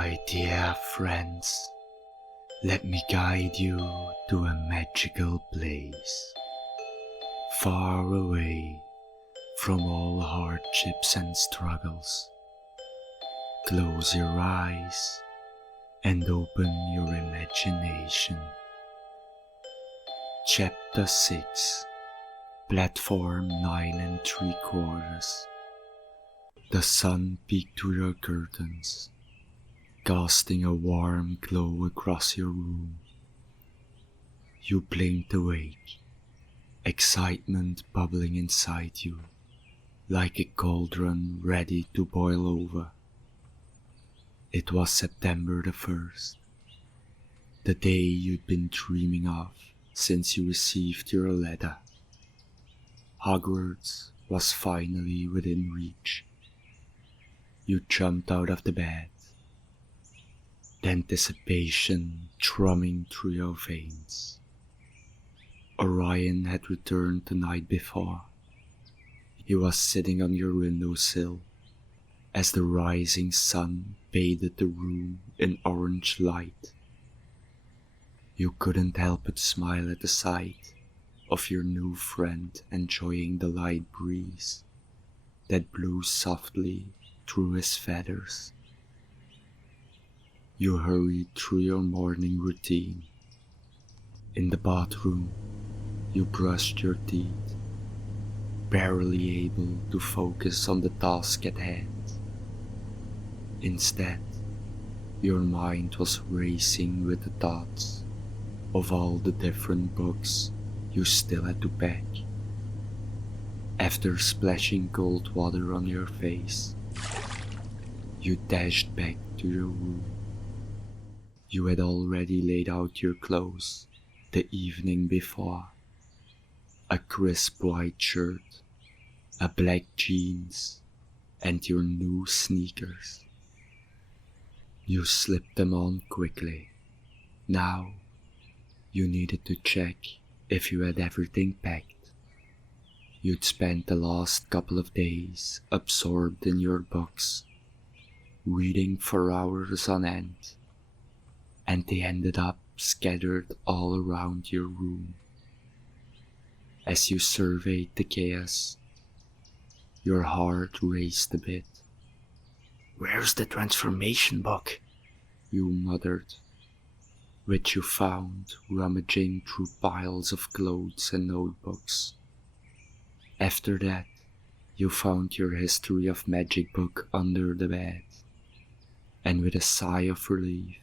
My dear friends, let me guide you to a magical place, far away from all hardships and struggles. Close your eyes and open your imagination. Chapter 6, Platform 9 3/4. The sun peeked through your curtains, casting a warm glow across your room. You blinked awake, excitement bubbling inside you, like a cauldron ready to boil over. It was September the 1st, the day you'd been dreaming of since you received your letter. Hogwarts was finally within reach. You jumped out of the bed, the anticipation thrumming through your veins. Orion had returned the night before. He was sitting on your windowsill as the rising sun bathed the room in orange light. You couldn't help but smile at the sight of your new friend enjoying the light breeze that blew softly through his feathers. You hurried through your morning routine. In the bathroom, you brushed your teeth, barely able to focus on the task at hand. Instead, your mind was racing with the thoughts of all the different books you still had to pack. After splashing cold water on your face, you dashed back to your room. You had already laid out your clothes the evening before. A crisp white shirt, a black jeans, and your new sneakers. You slipped them on quickly. Now, you needed to check if you had everything packed. You'd spent the last couple of days absorbed in your books, reading for hours on end, and they ended up scattered all around your room. As you surveyed the chaos, your heart raced a bit. "Where's the transformation book?" you muttered, which you found rummaging through piles of clothes and notebooks. After that, you found your history of magic book under the bed, and with a sigh of relief,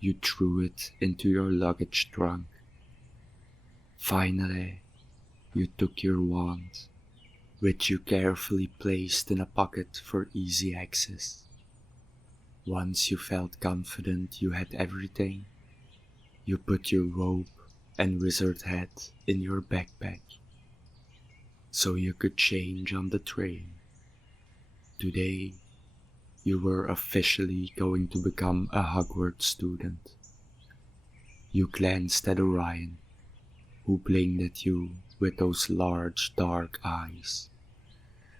you threw it into your luggage trunk. Finally, you took your wand, which you carefully placed in a pocket for easy access. Once you felt confident you had everything, you put your robe and wizard hat in your backpack, so you could change on the train. Today, you were officially going to become a Hogwarts student. You glanced at Orion, who blinked at you with those large dark eyes.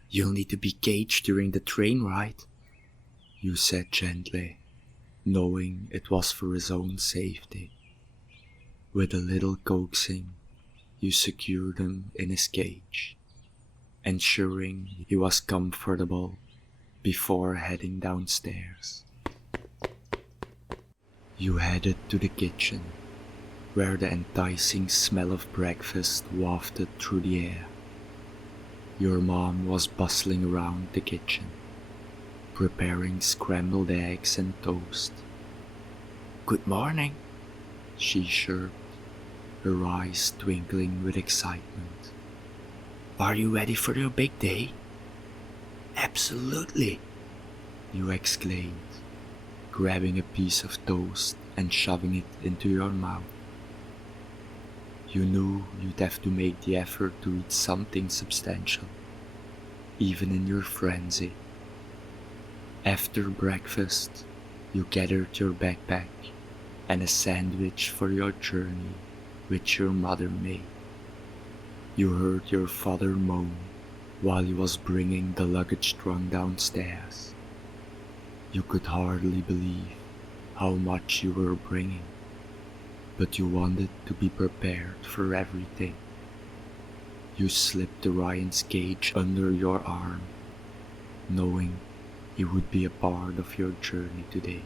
"You'll need to be gauged during the train ride," you said gently, knowing it was for his own safety. With a little coaxing, you secured him in his cage, ensuring he was comfortable before heading downstairs. You headed to the kitchen, where the enticing smell of breakfast wafted through the air. Your mom was bustling around the kitchen, preparing scrambled eggs and toast. "Good morning," she chirped, her eyes twinkling with excitement. "Are you ready for your big day?" "Absolutely," you exclaimed, grabbing a piece of toast and shoving it into your mouth. You knew you'd have to make the effort to eat something substantial, even in your frenzy. After breakfast, you gathered your backpack and a sandwich for your journey, which your mother made. You heard your father moan while he was bringing the luggage trunk downstairs. You could hardly believe how much you were bringing, but you wanted to be prepared for everything. You slipped Orion's cage under your arm, knowing he would be a part of your journey today.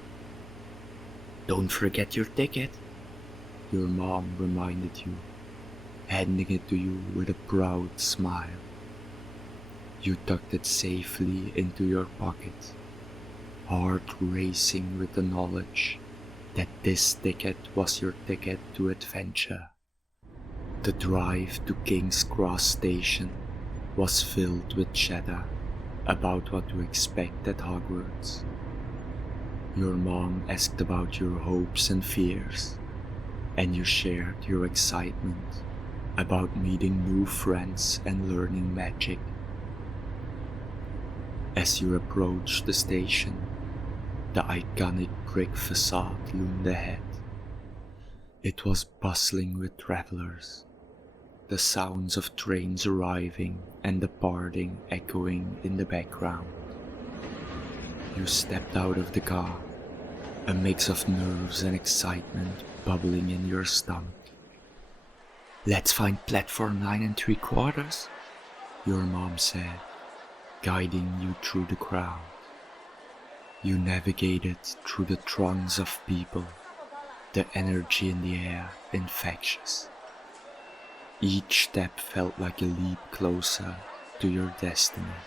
"Don't forget your ticket," your mom reminded you, handing it to you with a proud smile. You tucked it safely into your pocket, heart racing with the knowledge that this ticket was your ticket to adventure. The drive to King's Cross Station was filled with chatter about what to expect at Hogwarts. Your mom asked about your hopes and fears, and you shared your excitement about meeting new friends and learning magic. As you approached the station, the iconic brick facade loomed ahead. It was bustling with travelers, the sounds of trains arriving and departing echoing in the background. You stepped out of the car, a mix of nerves and excitement bubbling in your stomach. "Let's find platform 9 3/4, your mom said, guiding you through the crowd. You navigated through the throngs of people, the energy in the air infectious. Each step felt like a leap closer to your destiny.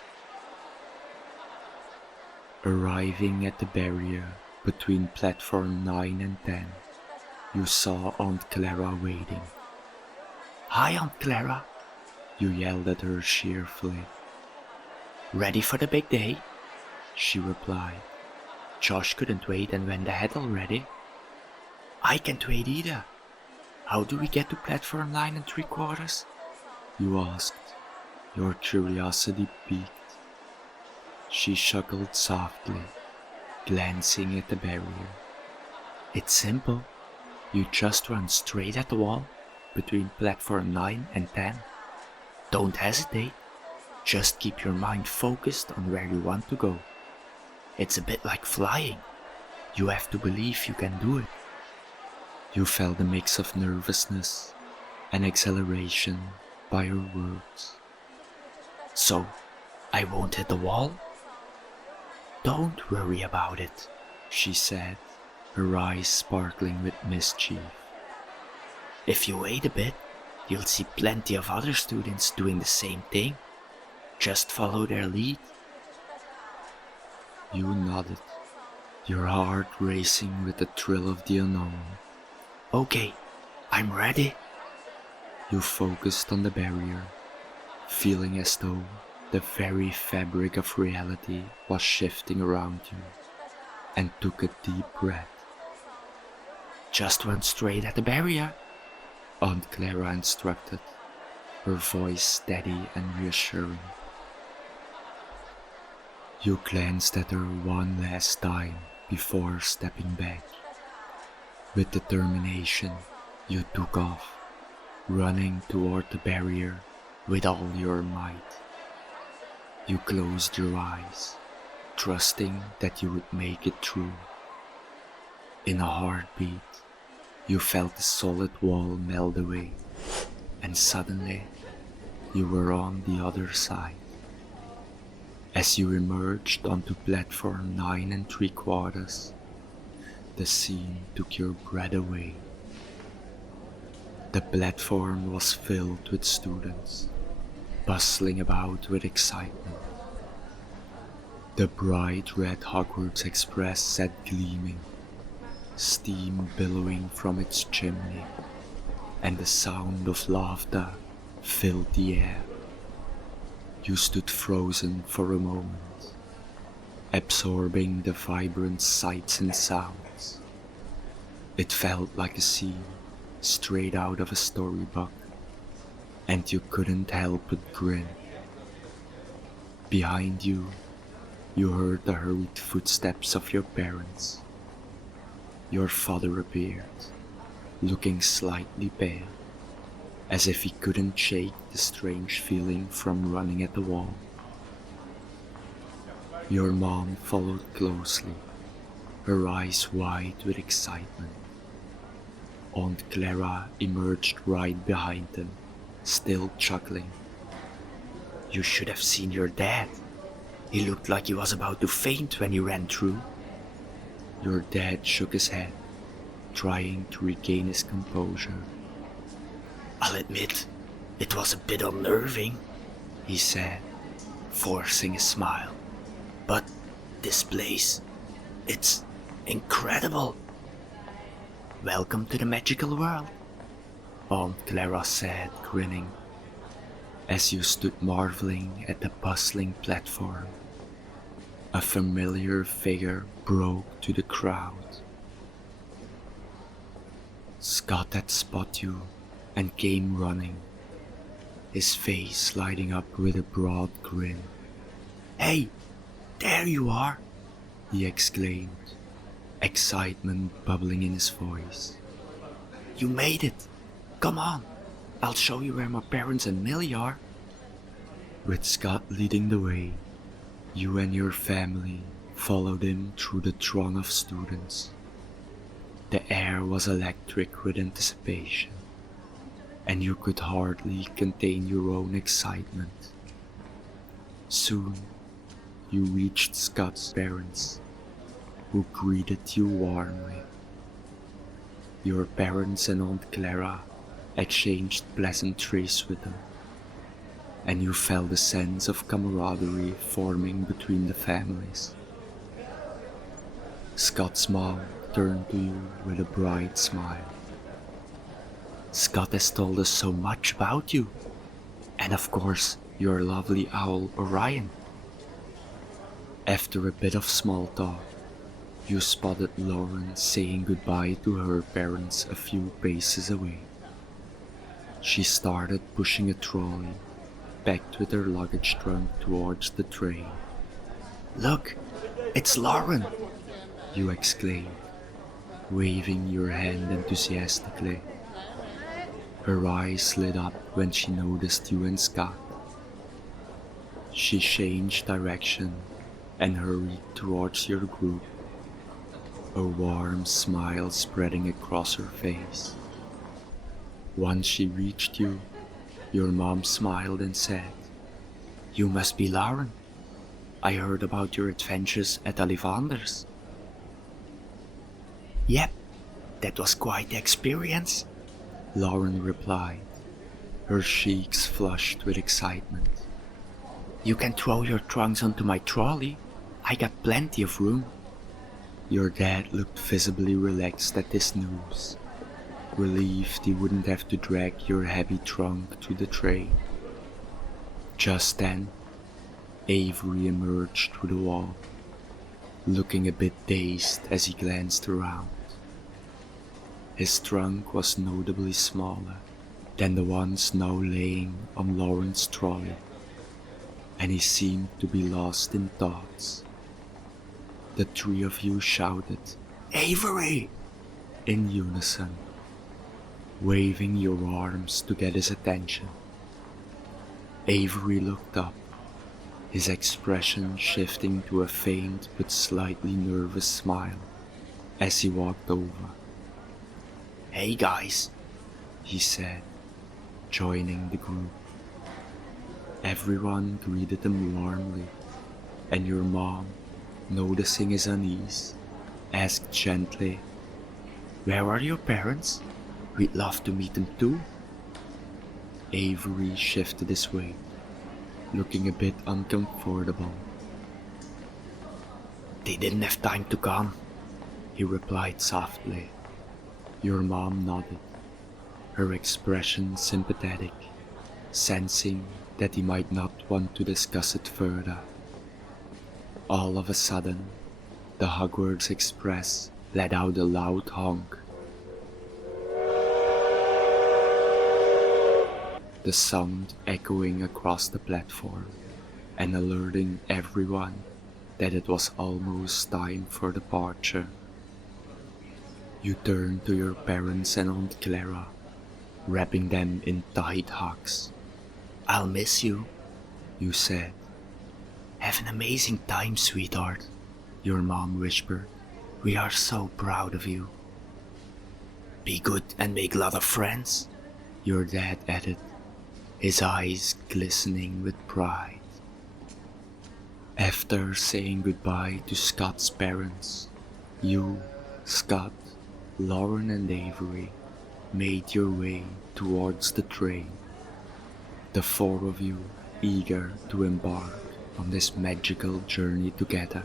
Arriving at the barrier between platform 9 and 10, you saw Aunt Clara waiting. "Hi, Aunt Clara," you yelled at her cheerfully. "Ready for the big day?" she replied. "Josh couldn't wait and went ahead already." "I can't wait either. How do we get to platform 9 3/4? You asked, your curiosity piqued. She chuckled softly, glancing at the barrier. "It's simple. You just run straight at the wall between platform 9 and 10. Don't hesitate. Just keep your mind focused on where you want to go. It's a bit like flying. You have to believe you can do it." You felt a mix of nervousness and exhilaration by her words. "So, I won't hit the wall?" "Don't worry about it," she said, her eyes sparkling with mischief. "If you wait a bit, you'll see plenty of other students doing the same thing. Just follow their lead." You nodded, your heart racing with the thrill of the unknown. "Okay, I'm ready." You focused on the barrier, feeling as though the very fabric of reality was shifting around you, and took a deep breath. "Just run straight at the barrier," Aunt Clara instructed, her voice steady and reassuring. You glanced at her one last time before stepping back. With determination, you took off, running toward the barrier with all your might. You closed your eyes, trusting that you would make it through. In a heartbeat, you felt the solid wall melt away, and suddenly, you were on the other side. As you emerged onto platform 9 3/4, the scene took your breath away. The platform was filled with students, bustling about with excitement. The bright red Hogwarts Express sat gleaming, steam billowing from its chimney, and the sound of laughter filled the air. You stood frozen for a moment, absorbing the vibrant sights and sounds. It felt like a scene straight out of a storybook, and you couldn't help but grin. Behind you, you heard the hurried footsteps of your parents. Your father appeared, looking slightly pale, as if he couldn't shake the strange feeling from running at the wall. Your mom followed closely, her eyes wide with excitement. Aunt Clara emerged right behind them, still chuckling. "You should have seen your dad. He looked like he was about to faint when he ran through." Your dad shook his head, trying to regain his composure. "I'll admit, it was a bit unnerving," he said, forcing a smile. "But this place, it's incredible." "Welcome to the magical world," Aunt Clara said, grinning. As you stood marveling at the bustling platform, a familiar figure broke to the crowd. Scott had spotted you and came running, his face lighting up with a broad grin. "Hey, there you are!" he exclaimed, excitement bubbling in his voice. "You made it! Come on, I'll show you where my parents and Millie are." With Scott leading the way, you and your family followed him through the throng of students. The air was electric with anticipation, and you could hardly contain your own excitement. Soon, you reached Scott's parents, who greeted you warmly. Your parents and Aunt Clara exchanged pleasantries with them, and you felt a sense of camaraderie forming between the families. Scott's mom turned to you with a bright smile. "Scott has told us so much about you, and of course your lovely owl Orion." After a bit of small talk, you spotted Lauren saying goodbye to her parents a few paces away. She started pushing a trolley, packed with her luggage trunk, towards the train. "Look, it's Lauren!" you exclaimed, waving your hand enthusiastically. Her eyes lit up when she noticed you and Scott. She changed direction and hurried towards your group, a warm smile spreading across her face. Once she reached you, your mom smiled and said, "You must be Lauren. I heard about your adventures at Ollivander's." "Yep, that was quite the experience," Lauren replied, her cheeks flushed with excitement. "You can throw your trunks onto my trolley. I got plenty of room." Your dad looked visibly relaxed at this news, relieved he wouldn't have to drag your heavy trunk to the train. Just then, Avery emerged through the wall, looking a bit dazed as he glanced around. His trunk was notably smaller than the ones now laying on Lauren's trolley, and he seemed to be lost in thoughts. The three of you shouted, "Avery!" in unison, waving your arms to get his attention. Avery looked up, his expression shifting to a faint but slightly nervous smile as he walked over. "Hey guys," he said, joining the group. Everyone greeted him warmly, and your mom, noticing his unease, asked gently, "Where are your parents? We'd love to meet them too." Avery shifted his weight, looking a bit uncomfortable. "They didn't have time to come," he replied softly. Your mom nodded, her expression sympathetic, sensing that he might not want to discuss it further. All of a sudden, the Hogwarts Express let out a loud honk. The sound echoing across the platform and alerting everyone that it was almost time for departure. You turned to your parents and Aunt Clara, wrapping them in tight hugs. "I'll miss you," you said. "Have an amazing time, sweetheart," your mom whispered, We are so proud of you. Be good and make a lot of friends, your dad added, his eyes glistening with pride. After saying goodbye to Scott's parents, you, Scott, Lauren and Avery made your way towards the train, the four of you eager to embark on this magical journey together.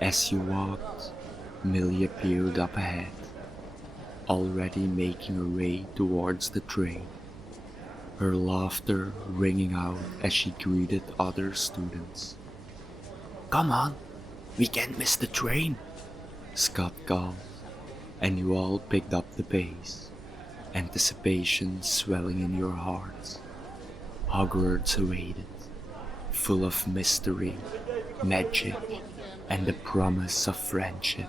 As you walked, Millie appeared up ahead, already making her way towards the train, her laughter ringing out as she greeted other students. "Come on, we can't miss the train," Scott called, and you all picked up the pace, anticipation swelling in your hearts. Hogwarts awaited, full of mystery, magic, and the promise of friendship.